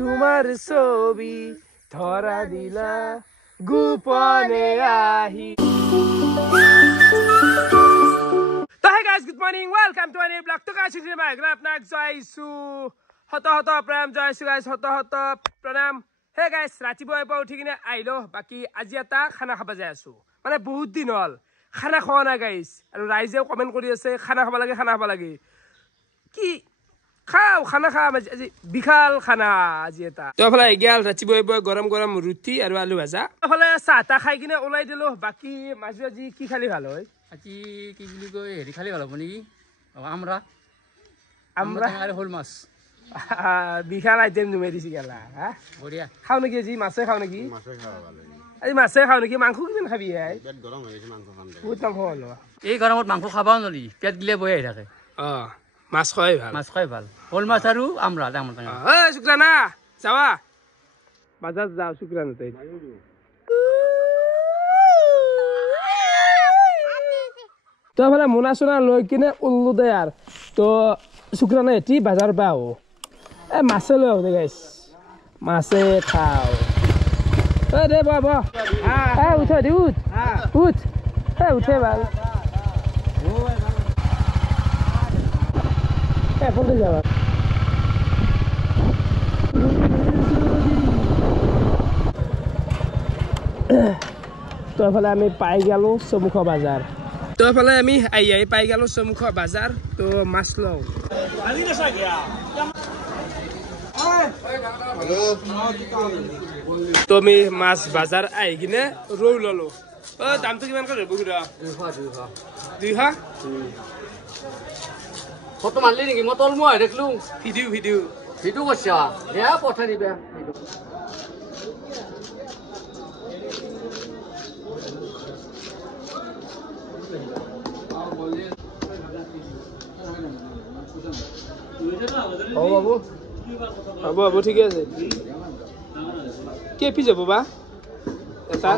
তোমাৰ ছবি ধৰা দিলা গোপনে আহি তো hey guys good morning welcome to any blog তো গাইস মই আপোনাক জয়ছো হত প্ৰেম জয়ছো গাইস হত প্ৰণাম হে গাইস ৰাতিপুৱাৰ পৰা উঠি কিনে আইলো বাকি আজি এটা খানা খাব যাই আছো মানে বহুত দিন হল খানা খোৱা না গাইস আৰু ৰাইজেও কমেন্ট কৰি আছে খানা খাব লাগে কি খাও খানা আজি বিশাল খানা আজি এটা তো ফালে গেল ৰাতিপুৱা গৰম ৰুটি আৰু আলু ভাজা ফালে চাহ তা খাই কিনে ওলাই দিলো বাকি মাজু আজি কি খালি ভাল হয় আজি কি বুলি কয় হেৰি খালি ভাল হ'ব নেকি আমৰা আৰু হল মাছ বিশাল আইটেম নুমে দিছি গেলা হা বঢ়িয়া খাও নেকি আজি মাছে খাও নেকি আজি মাছে খাও নেকি মাংস কিমান খাবি আই পেট গৰম হৈ গৈছে মাংস খাম বহুত মাংস হল এই গৰমত মাংস খাবাও নলি পেট গিলে বৈ আহি থাকে মাছ খাই ভাল হল মাছ আৰু আমৰা শুক্ৰানা যাবা বাজাৰ যাও শুক্ৰানা তাই তো ফালে মোনা চোনা লৈ কিনে উল্লু দে আর তো শুক্রানা এটি বাজার পাও মাছে লৈ আহো দে গাইস মাছে খাও দে বাবা উঠে দি উঠ উঠে ভাল কোনটা যাবা তো ফালে আমি পাই গেল চমুখ বাজার তো ফালে আমি আই পাই গেল চমুখ বাজার তো মাছ লও তো আমি মাছ বাজার আই কিনে রৌ ললো দামটো কিমান করে বুকুৰা 200 ফটো মারলি নেকি মই তল মই দেখলু ভিডিও করছা দে পঠাই দিবা বাবু ঠিক আছে কে পি যাব বা এটা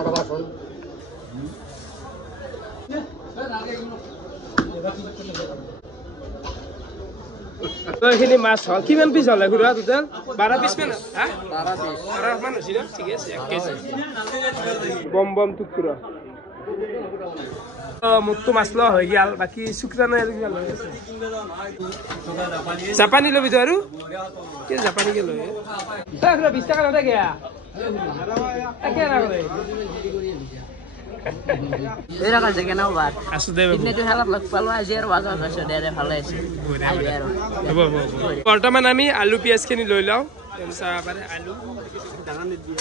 এইখিনি মাছ হল কিমান পিছ হলে ঘূৰা টোটেল 12 পিছ মান 12 মান হৈছিল ঠিক আছে 1 কেজি বম টুকুৰা মুক্ত মাছ লোৱা হৈ গেল বাকি শুক্ৰানা আৰু কিবা লৈ আছে জাপানী লবি তো আৰু কি জাপানী কে লৈ তাক 20 টাকা লতে গয়া একে না করে এরা কাছে কেন বাদ আসু দে বাবু ইনে তো হালাত লাগ পালো আজি আর বাজার কাছে দে ভালো আছে বৰ্তমান আমি আলু পিয়াজ খিনি লৈ লও তেমসা পারে আলু ডাঙা নি দিয়া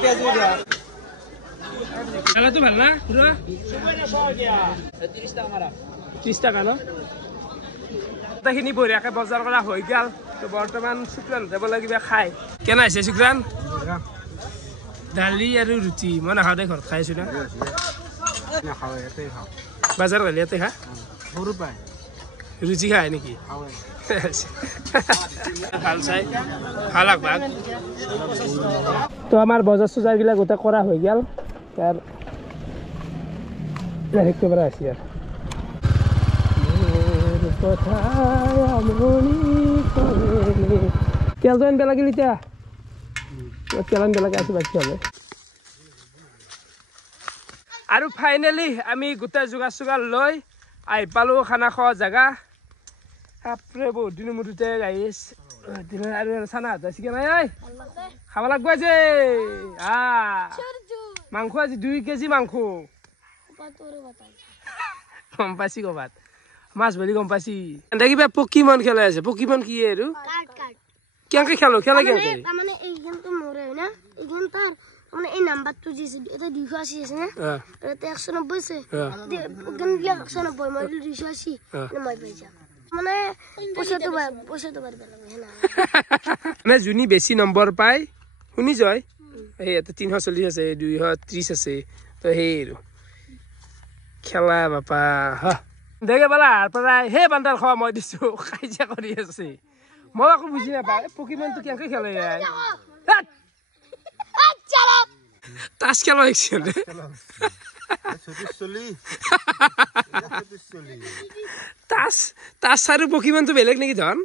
পিয়াজ দিয়া তো ভাল না পুরা 30 টাকা মারা 30 টাকা না তাখিনি বঢ়িয়াকে বজাৰ কৰা হৈ গেল তো বৰ্তমান শুক্ৰান যাব লাগিব খাই কেনে আছে শুক্ৰান দালি আৰু ৰুটি মই নাখাওঁ দে ঘৰত খাইছো না নাখাওঁ ইয়াতে খাওঁ বাজাৰ গ'লে ইয়াতে খা সৰু পাই ৰুটি খাই নেকি ভাল চাই ভাল লাগবাক তো আমাৰ বজাৰ চজাৰ গিলা গোটা কৰা হৈ গেল তাৰ দেখতে পাৰা আছি আৰ তেলজন বেলা গেলি তেলান বেলাকে আছি বাকি হবে আৰু ফাইনেলি আমি গোটেই যোগাৰ লৈ আহি পালো খানা খোৱা জায়গা আপৰে বহুত দিনৰ মূৰতে গাইছ আৰু চানা আছে কি নাই খাব লাগব যে মাংস আজি 2 কেজি মাংস গম পাইছি কবাত মাছ ভৰি গম পাইছি কিবা পকিমন খেলা আছে পকিমন কি আৰু কেনেকে খেলো খেলা কেনেকে মানে এই গেমটো মৰে হয় না এই গেম তাৰ মানে এই নাম্বাৰটো দিছে এটা 280 আছে না এটা 190 আছে গেম দিয়া 190 মই 280 মই পাই যাম মানে পইচাটো বাৰবে লাগে না মানে জুনি বেছি নম্বৰ পায় শুনি যায় এই এটা 340 আছে 230 আছে তো হেই খেলা বাপা দেখে পালা প্ৰায় হে বান্দাৰ খোৱা মই দিছো খাইজা কৰি আছে মই আকৌ বুজি নাপাওঁ পকিমনটো কেনেকৈ খেলে তাচ খেলা একচুৱেলি তাছ আৰু পক্ষীমানটো বেলেগ নেকি ধন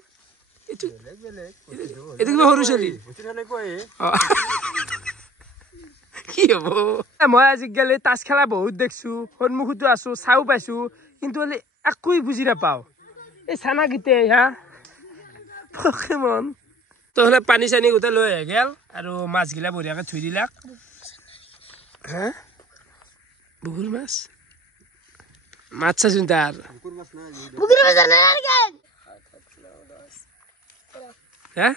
এইটো কিবা সৰু চলি কি হব মই আজিকালি তাছ খেলা বহুত দেখছো সন্মুখতো আছো চাও পাইছো কিন্তু একোই বুজি নাপাও এই চানা গীতে হা পক্ষীমন তহলে পানী চানী গোটেই লৈ আহি গেল আৰু মাছগিলা বঢ়িয়াকে থৈ দিলাক হা বুগুৰ মাছ মাছ চাচোন তাৰ হা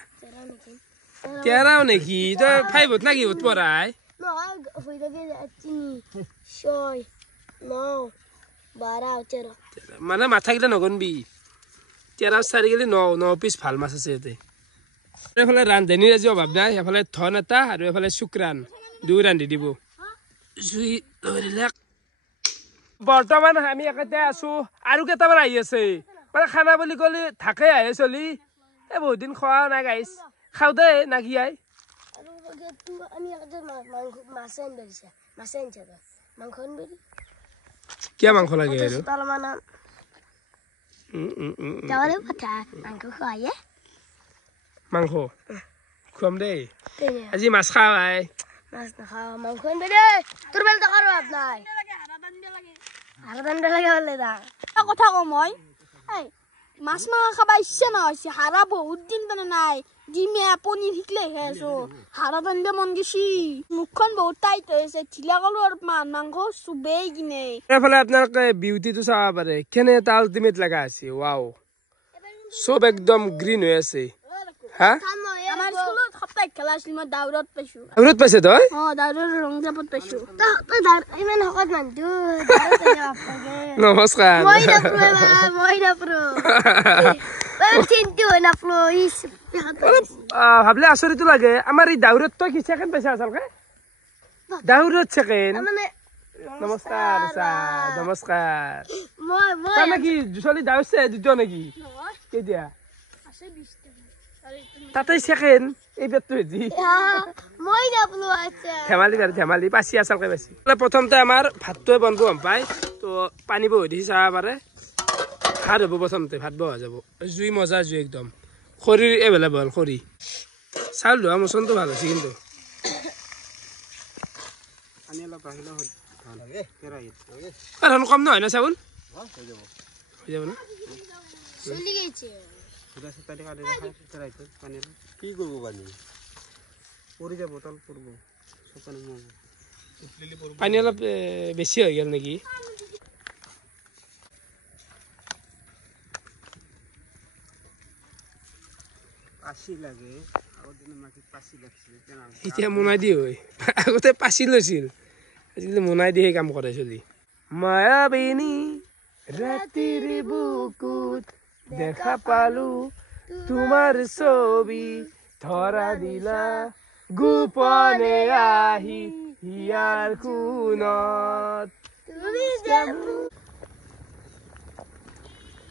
তেৰাও নেকি তই ফাইভত না কিহত পঢ়াই মানে মাথাকেইটা নগনবি তেৰা চাৰি গেলি 9 পিচ ভাল মাছ আছে ইয়াতে এফালে ৰান্ধনীৰ আজি অভাৱ নাই এফালে ধন এটা আৰু এফালে শুক্ৰান দুই ৰান্ধি দিব জুই ধৰিলাক বৰ্তমান আমি একেতে আছো আৰু কেইটামান আহি আছে মানে খানা বুলি ক'লে থাকে আহে চলি এই বহুত দিন খোৱা নাই গাইছ খাওঁ দে নাকি আই কিয় মাংস লাগে আৰু মাংস খুৱাম দেই আজি মাছ খাওঁ আই কথা কম মই মাছ মাংস খাবা ইচ্ছা নহৈছে হাৰা বহুত দিন মানে নাই ডিমে পনীৰ শিকলেহে আছো হাৰা দান্দা মন গেছি মুখখন বহুত টাইট হৈছে ঢিলা কলো আৰু মাংস চুবেই কিনে এফালে আপোনালোকে বিউটিটো চাব পাৰে কেনে এটা আল্টিমেট লগা আছে ৱাও চব একদম গ্ৰীণ হৈ আছে হা আমাৰ স্কুলত সপ্তাহিক খেলা আছিল মই দাউৰত পাইছো দাউৰত পাইছে তই দাউৰৰ ৰং জাপত পাইছো নমস্কাৰ ভাবলে আচৰিতো লাগে আমাৰ এই দাউৰত তই কি ছেকেণ্ড পাইছা আচলকে দাউৰত ছেকেণ্ড নমস্কাৰ ছাৰ নমস্কাৰ তাৰমানে কি চলি দাউৰছে দুটা নেকি কেতিয়া তাতে ছেকেণ্ড এই বেটটো হেজি ধেমালি বাৰু ধেমালি পাচি আচলকে পাইছি প্ৰথমতে আমাৰ ভাতটোৱে বনব গম পাই তো পানী বহি দিছি চাব পাৰে ভাত হ'ব প্ৰথমতে ভাত বহা যাব জুই মজা জুই একদম খৰিৰ এভেইলেবল খৰি চাউল ধোৱা মচনটো ভাল হৈছে কিন্তু ধান কম নহয় না চাউল হৈ যাব না কি করবো পানি পড়ে যাব তল পড়বো পানী অলপ বেছি হৈ গেল নেকি পাচি লাগে আগৰ দিনৰ মাটিত পাচি লাগিছিল এতিয়া মোনাই দি হয় আগতে পাচি লৈছিল আজিকালি মোনাই দিয়ে কাম কৰে চলি মায়াবিনী ৰাতিৰ বুকুত দেখা পালো তোমাৰ ছবি ধৰা দিলা গোপনে আহি হিয়াৰ কোণত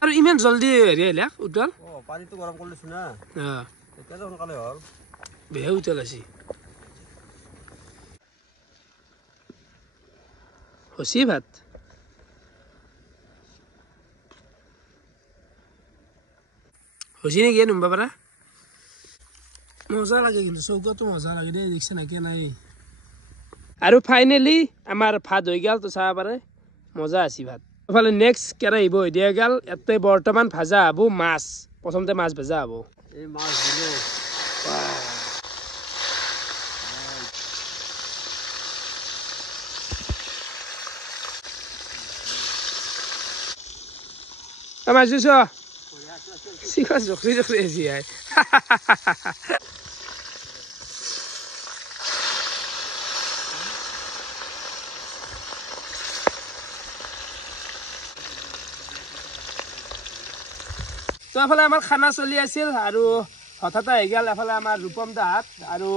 আৰু ইমান জলদি হেৰি আহিলা উতল পানীটো গৰম কৰি লৈছো না এতিয়া সোনকালে হ'ল বেয়া উতল আছে হচি ভাত হচি নেকি নুম্বা পাৰা মজা লাগে কিন্তু চৌকাটো মজা লাগে দেই দেখছে নাকি নাই আৰু ফাইনেলি আমাৰ ভাত হৈ গেল তো চাব পাৰে মজা আছে ভাত এফালে নেক্সট কেৰাহী বহি দিয়া গেল ইয়াতে বৰ্তমান ভাজা হ'ব মাছ প্ৰথমতে মাছ ভাজা হ'ব এই মাছ দিলো মাছ দিছ চিকন জখৰি জখৰি আছে আই তো এফালে আমাৰ খানা চলি আছিল আৰু হঠাৎ আহি গেল এফালে আমাৰ ৰূপম দাহঁত আৰু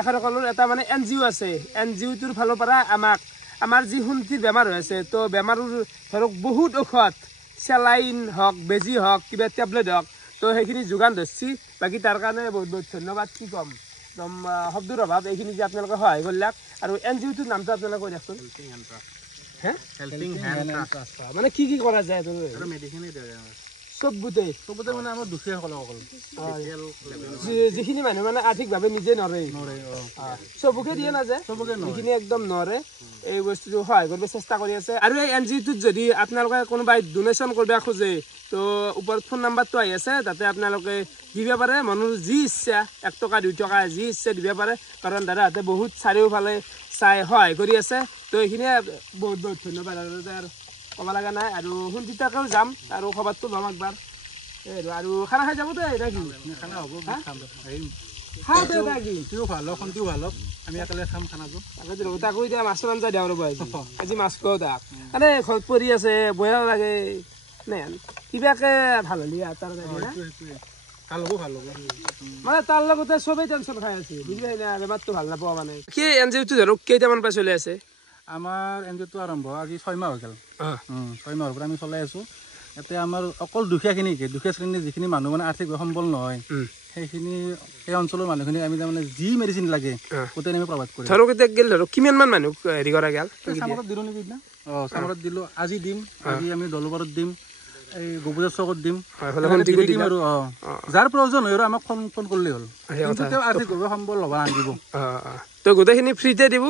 এখনকলৰ এটা মানে NGO আছে NGOটোৰ ফালৰ পৰা আমাক আমাৰ যি শুন্তিৰ বেমাৰ হৈ আছে তো বেমাৰৰ ধৰক বহুত ঔষধ চেলাইন হওক বেজি হওক কিবা টেবলেট হওক তো সেইখিনি যোগান ধৰিছি বাকী তাৰ কাৰণে বহুত বহুত ধন্যবাদ কি ক'ম একদম শব্দৰ অভাৱ এইখিনি যে আপোনালোকে সহায় কৰিলাক আৰু NGOটোৰ নামটো আপোনালোকে কৈ দিয়কচোন হে হেল্পিং হ্যান্ড ট্ৰাষ্ট মানে কি কৰা যায় তোৰ আৰু মেডিচিনে দিয়া যায় চবতে মানে আমাৰ দুখীয়াসকলক অকল যিখিনি মানুহ মানে আৰ্থিকভাৱে নিজে নৰে চবকে দিয়ে নাযায় যিখিনি একদম নৰে এই বস্তুটো সহায় কৰিব চেষ্টা কৰি আছে আৰু এই NGOটোত যদি আপোনালোকে কোনোবাই ডোনেশ্যন কৰিব খোজে তো ওপৰত ফোন নাম্বাৰটো আহি আছে তাতে আপোনালোকে দিব পাৰে মনৰ যি ইচ্ছা 1 টকা 2 টকা যি ইচ্ছা দিব পাৰে কাৰণ দাদাহঁতে বহুত চাৰিওফালে চাই সহায় কৰি আছে তো এইখিনিয়ে বহুত বহুত ধন্যবাদ আৰু ক'ব লগা নাই আৰু শুনতিতাকেও যাম আৰু খবৰটো ল'ম একবাৰ আৰু খানা খাই যাব দেই নাকি খানা হ'ব খাই দে নাকি তিও ভাল হওক সন্তিও ভাল হওক আমি একেলগে খাম খানাটো তাকো এতিয়া মাছৰ আঞ্জা দিওঁ ৰ'ব আজি মাছ কওঁ তাক আৰে ঘৰত পৰি আছে বয়া লাগে নে কিবাকে ভাল হ'লি তাৰ ভাল হ'ব মানে তাৰ লগতে চবেই টেনশ্যন খাই আছে বুজি পাই না বেমাৰটো ভাল নাপাওঁ মানে কি NGOটো ধৰক কেইটামান পৰা চলি আছে আমাৰ NGOটো আৰম্ভ আজি 6 মাহ হৈ গ'ল 6 মাহৰ পৰা আমি চলাই আছোঁ ইয়াতে আমাৰ অকল দুখীয়াখিনিকে দুখীয়া শ্ৰেণীৰ যিখিনি মানুহ মানে আৰ্থিকভাৱে সম্বল নহয় সেইখিনি সেই অঞ্চলৰ মানুহখিনিক আমি তাৰমানে যি মেডিচিন লাগে গোটেই আমি প্ৰভাইড কৰিম ধৰক এতিয়া গেল ধৰক কিমানমান মানুহ হেৰি কৰা গেল চামৰত দিলোঁ নেকি সিদিনা চামৰত দিলোঁ আজি দিম আজি আমি দলবাৰত দিম এই গোবজাৰ চকত দিম দিম আৰু যাৰ প্ৰয়োজন হয় আৰু আমাক ফোন কৰিলেই হ'ল কিন্তু তেওঁ আৰ্থিকভাৱে সম্বল হ'ব নালাগিব তো গোটেইখিনি ফ্ৰীতে দিব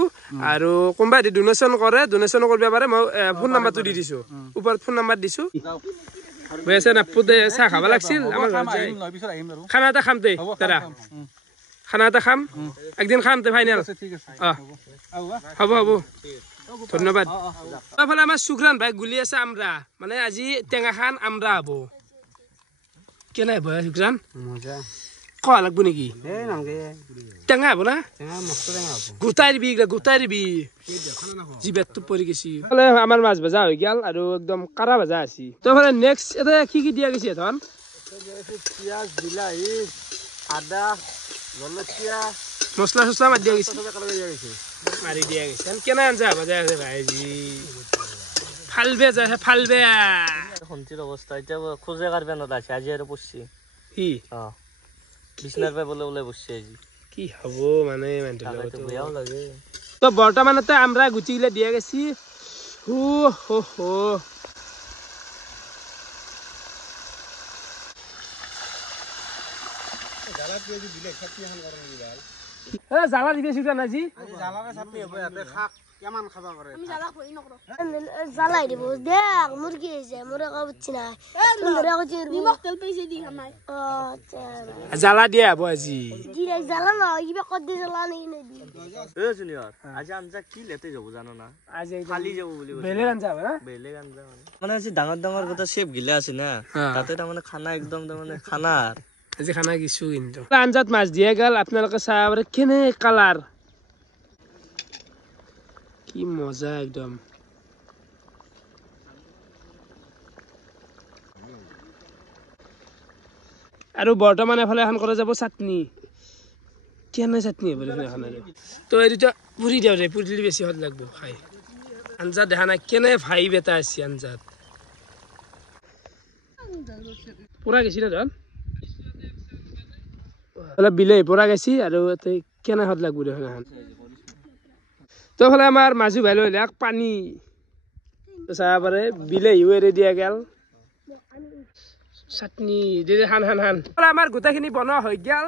আৰু কোনোবাই যদি ডোনেশ্যন কৰে ডোনেশ্যন কৰিব পাৰে মই ফোন নাম্বাৰটো দি দিছোঁ ওপৰত ফোন নাম্বাৰ দিছোঁ হৈ আছে নাপুতে চাহ খাব লাগিছিল আমাৰ খানা এটা খাম দে দাদা খানা এটা খাম একদিন খাম তে ফাইনেল হ'ব হ'ব ধন্যবাদ তাৰফালে আমাৰ সুখৰান ভাই গুলি আছে আমৰা মানে আজি টেঙা খান আমৰা হ'ব কেনে হ'ব সুখৰান কোৱা লাগব নেকি টেঙা হ'ব না গোটাই দিবি জিবেতটো পৰি গৈছি আমাৰ মাছ ভজা হৈ গেল আৰু একদম কাৰা ভজা আছে তাৰফালে নেক্সট এটা কি দিয়া গৈছে ধন পিঁয়াজ বিলাহী আদা জলকীয়া মছলা চছলা মাৰি দিয়া গৈছে মাৰি দিয়া গৈছে কেনে আঞ্জা হ'ব যায় আছে ভাইজি ফালবে যায় ফালবে সন্তিৰ অৱস্থা এতিয়া খোজে কাঢ়িব নোলাইছে আজি আৰু পঢ়ছি কি বিছনাৰ পৰা বোলে ওলাই বসছে আজি কি হ'ব মানে বেয়াও লাগে তো বৰ্তমানতে আমরা গুটি গিলা দিয়া গেছি হো হো হো জালা দিবেছি আজি কেমান খাবা কৰে জ্বালাই দিব দেখ মুরগি যায় মোরে বুঝছি না নিমখ তেল পেয়েছে দি খামাই জালা দিয়া হব আজি জ্বালা না কিবা কত দিয়ে জ্বালা নেই জুনিয়ৰ আজি আঞ্জা কি লেতে যাব জানো না আজি খালি যাব বুলি বেলেগ আঞ্জা হ'ব না বেলেগ আঞ্জা মানে আজি ডাঙৰ ডাঙৰ গোটা শেপ গিলা আছে না তাতে তাৰমানে খানা একদম তাৰমানে খানা আজি খানা কিছু কিন্তু আঞ্জাত মাছ দিয়া গেল আপোনালোকে চাব কেনে কালাৰ কি মজা একদম আৰু বৰ্তমান এফালে এখন কৰা যাব চাটনি কেনে চাটনি হ'ব এখন তো এই দুটা পুৰি দিওঁ দে পুৰি দিলে বেছি সোৱাদ লাগব খাই আঞ্জাত দেখা নাই কেনে ভাইব এটা আছে আঞ্জাত পুৰা গেছি না ধন অলপ বিলাহী পুৰা গেছি আৰু ইয়াতে কেনে সোৱাদ লাগব দেখোন এখন তো ফালে আমাৰ মাজু ভাই লৈ লাগ পানী চাব পাৰে বিলাহীও এৰি দিয়া গেল চাটনি দে হান আমাৰ গোটেইখিনি বনোৱা হৈ গেল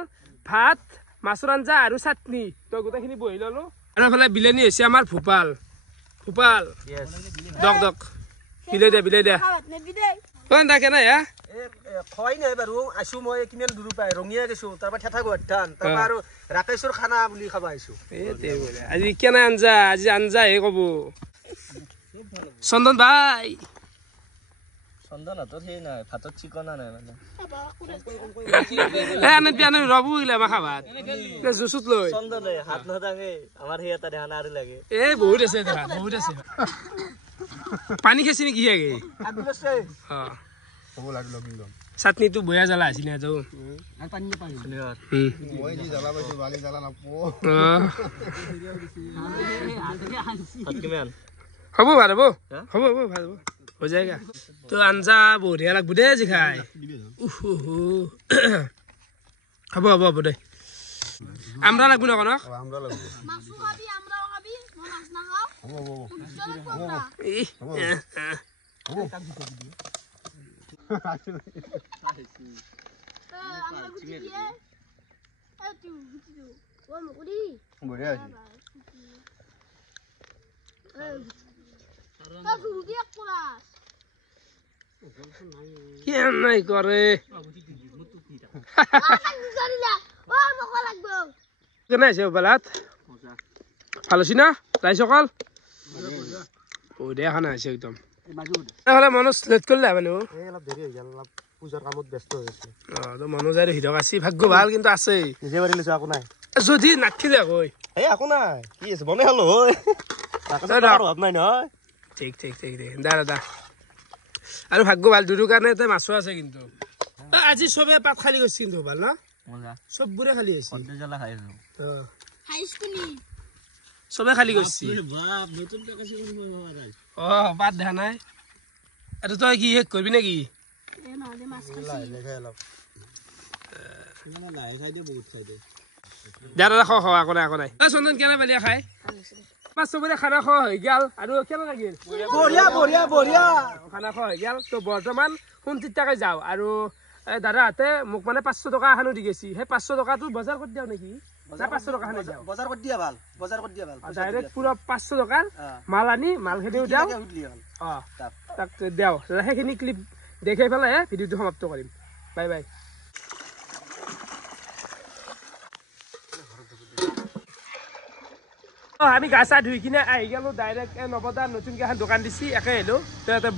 ভাত মাছৰ আঞ্জা আৰু চাটনি তো গোটেইখিনি বহি ললো আৰু ফালে বিলানী হৈছে আমাৰ ভূপাল দক বিলাই দে তাকে নাই হা খোৱাই নাই বাৰু আছো মই কিমান দূৰ পাই ৰঙিয়া গৈছো তাৰপৰা ঠেঠা গুৱাহাটীত তাৰপৰা আৰু ৰাকেশ্বৰ খানা বুলি খাব আহিছো আজি কেনে আঞ্জা আজি আঞ্জাহে ক'ব চন্দন ভাই চন্দনহঁতৰ সেই নাই ভাতত চিকনা নাই মানে ৰবু গিলা আমাৰ খাবাত জুচুত লৈ চন্দনে হাত নদাঙে আমাৰ সেই এটা ধানা আৰু লাগে বহুত আছে বহুত আছে পানী খাইছি নেকি চাটনিটো বয়া জ্বালা আছিল হ'ব ভাল হ'ব ভাল হ'ব হৈ যায়গা তো আঞ্জা বঢ়িয়া লাগব দে আজি খাই হ'ব দে আমরা লাগব না কোন মাছ নাখাওঁ কি নাই কৰে কেনে আছে বেলাত ভালো আছি না যাই সকাল ও দে খানা আছে একদম তাহলে মনোজ লেট করলে মানে অলপ দেৰি হৈ গ'ল অলপ পূজাৰ কামত ব্যস্ত হৈ আছে তো মনোজ আৰু হিৰক আছে ভাগ্য ভাল কিন্তু আছে নিজে মাৰি লৈছো একো নাই যদি নাখিলে কই এই একো নাই কি আছে বনাই খালো হয় ভাব নাই নহয় ঠিক ঠিক ঠিক ঠিক দা দা আৰু ভাগ্য ভাল দুটোৰ কাৰণে তই মাছো আছে কিন্তু আজি চবে পাত খালি গৈছে কিন্তু ভাল না চববোৰে খালি হৈছে চবে খালি গৈছে অ পাত দেখা নাই আৰু তই কি শেষ কৰিবি নেকি দাদা খাওঁ খাওঁ আকৌ নাই আকৌ নাই চন্দন কেনে পেলিয়া খাই পাঁচ চবৰে খানা খোৱা হৈ গেল আৰু কেনে লাগিল বঢ়িয়া বঢ়িয়া বঢ়িয়া খানা খোৱা হৈ গেল তো বৰ্তমান 29 টাকাই যাওঁ আৰু দাদাহঁতে মোক মানে 500 টকা এখানো দি গেছি সেই 500 টকাটো বজাৰ কৰি দিওঁ নেকি না 500 টকা খানে যাওঁ বজাৰ কৰি দিয়া ভাল বজাৰ কৰি দিয়া ভাল ডাইৰেক্ট পুৰা 500 টকাৰ মাল আনি মালখিনিও দিওঁ অ তাক দিওঁ সেইখিনি ক্লিপ দেখাই পেলাই ভিডিঅ'টো সমাপ্ত কৰিম বাই বাই আমি গা চা ধুই কিনে আহি গেলো ডাইৰেক্ট নবদাৰ নতুনকে এখন দোকান দিছি একে আহিলো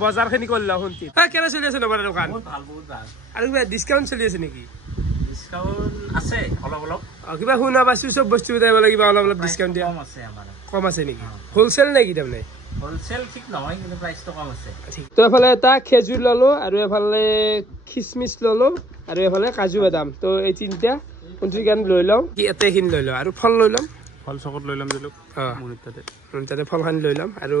বজাৰ খিনি কৰিলো শুনছি কেনে চলি আছে নবদাৰ দোকান আৰু কিবা ডিছকাউণ্ট চলি আছে নেকি কিবা শুনা পাইছো চব বস্তু কিবা অলপ অলপ ডিছকাউণ্ট দিয়া কম আছে নেকি হোলচেল নেকি তাৰমানে তো এফালে এটা খেজুৰ ললো আৰু এফালে খিচমিচ ললো আৰু এফালে কাজু বাদাম তো এই তিনিটা কোনটো কাৰণে লৈ লওঁ কি এটাইখিনি লৈ লওঁ আৰু ফল লৈ ল'ম ফল চকত লৈ ল'ম দিলক তাতে ফলখান লৈ ল'ম আৰু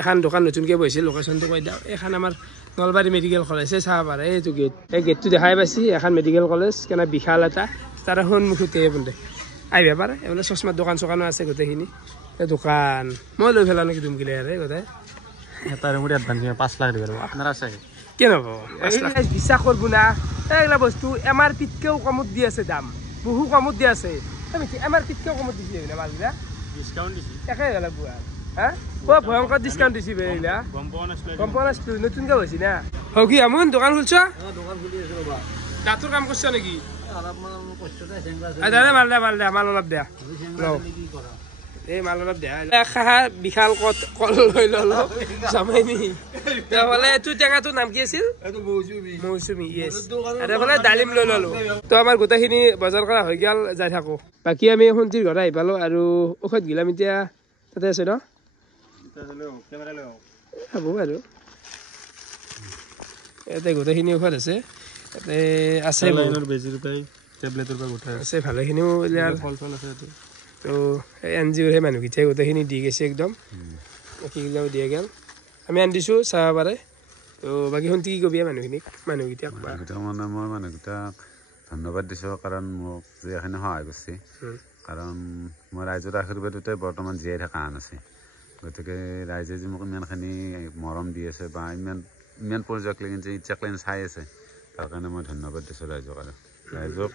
এখন দোকান নতুনকৈ বহিছে লোকেশ্যনটো কৈ দিওঁ এখন আমাৰ নলবাৰী মেডিকেল কলেজে চাব পাৰে এইটো গেট এই গেটটো দেখাই পাইছি এখন মেডিকেল কলেজ কেনে বিশাল এটা তাৰ সন্মুখতে বোলে আহিব পাৰে এইফালে চশমাৰ দোকান চোকানো আছে গোটেইখিনি দোকান মই লৈ পেলাম নেকি দুমকিলে আৰে গোটেই এটা ৰুমত এডভান্স 5 লাখ দিব আপোনাৰ আছে কি নহ'ব বিশ্বাস কৰিব না এইগিলা বস্তু MRPতকৈও কমত দি আছে দাম বহু কমত দি আছে MRPতকৈও কমত দিছে এইবিলাক মালগিলা ডিছকাউণ্ট দিছি একে গেলা বুৱা হা বৰ ভয়ংকৰ ডিছকাউণ্ট দিছি এইগিলা গম পোৱা নাছিলো নতুনকৈ হৈছে না হও কি আমোন দোকান খুলছ দোকান খুলি আছে ৰবা দাঁতৰ কাম কৰিছ নেকি অলপমান কষ্টতে চেংৰা দাদা মাল দে মাল অলপ দে এই মাল অলপ দে খাহা বিশাল কল লৈ ললো জমাইনি তাহলে এইটো টেঙাটোৰ নাম কি আছিল মৌচুমী ইয়েছ আৰু এইফালে ডালিম লৈ ললো তো আমাৰ গোটেইখিনি বজাৰ কৰা হৈ গেল যাই থাকো বাকী আমি শুন্তিৰ ঘৰ আহি পালো আৰু ঔষধ গিলাম এতিয়া তাতে আছে ন খাব আৰু ইয়াতে গোটেইখিনি ঔষধ আছে ইয়াতে আছে বেজিৰ পাই টেবলেটৰ পৰা গোটাই আছে ভালেখিনিও ফল চল আছে তো NGOৰ সেই মানুহকেইটাই গোটেইখিনি দি গৈছে একদম বাকীগিলাও দিয়ে গেল আমি আনি দিছোঁ চাব পাৰে তো বাকী শুনতি কি কবি মানুহকেইটাক মানে মই মানুহকেইটাক ধন্যবাদ দিছোঁ কাৰণ মোক যিখিনি সহায় কৰিছে কাৰণ মই ৰাইজৰ আশীৰ্বাদতে বৰ্তমান জীয়াই থকা আন আছে গতিকে ৰাইজে যে মোক ইমানখিনি মৰম দি আছে বা ইমান পৰ্যায়লৈকে যে ইচ্ছাকলেন চাই আছে তাৰ কাৰণে মই ধন্যবাদ দিছোঁ ৰাইজক আৰু ৰাইজক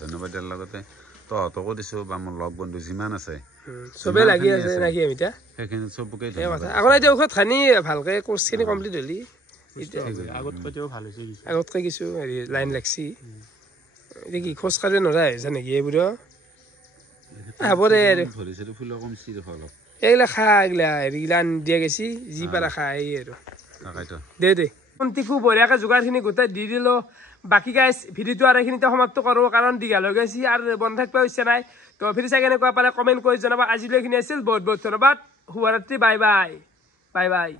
ধন্যবাদ দিয়াৰ লগতে তহঁতকো দিছোঁ বা মোৰ লগ বন্ধু যিমান আছে চবেই লাগি আছে নাকি আমি সেইখিনি চবকে আকৌ এতিয়া ঔষধ খানি ভালকৈ কোৰ্চখিনি কমপ্লিট হ'লি আগতকৈ কিছু হেৰি লাইন লাগছি এতিয়া কি খোজ কাঢ়িব নোৱাৰা হৈছে নেকি এইবোৰ হ'ব দে আৰু এইগিলা খা এইগিলা হেৰিগিলা আনি দিয়া গৈছি যি পাৰা খা এই আৰু দে কোনটিকো বঢ়িয়াকৈ যোগাৰখিনি গোটেই দি দিলোঁ বাকী গাইজ ভিডিঅ'টো আৰু এইখিনিতে সমাপ্ত কৰোঁ কাৰণ দীঘল হৈ গৈছে আৰু বন্ধ থাকিব ইচ্ছা নাই তো ভিডিঅ' চাই কেনেকুৱা পালে কমেণ্ট কৰি জনাব আজিলৈখিনি আছিল বহুত বহুত ধন্যবাদ শুভৰাত্ৰি বাই বাই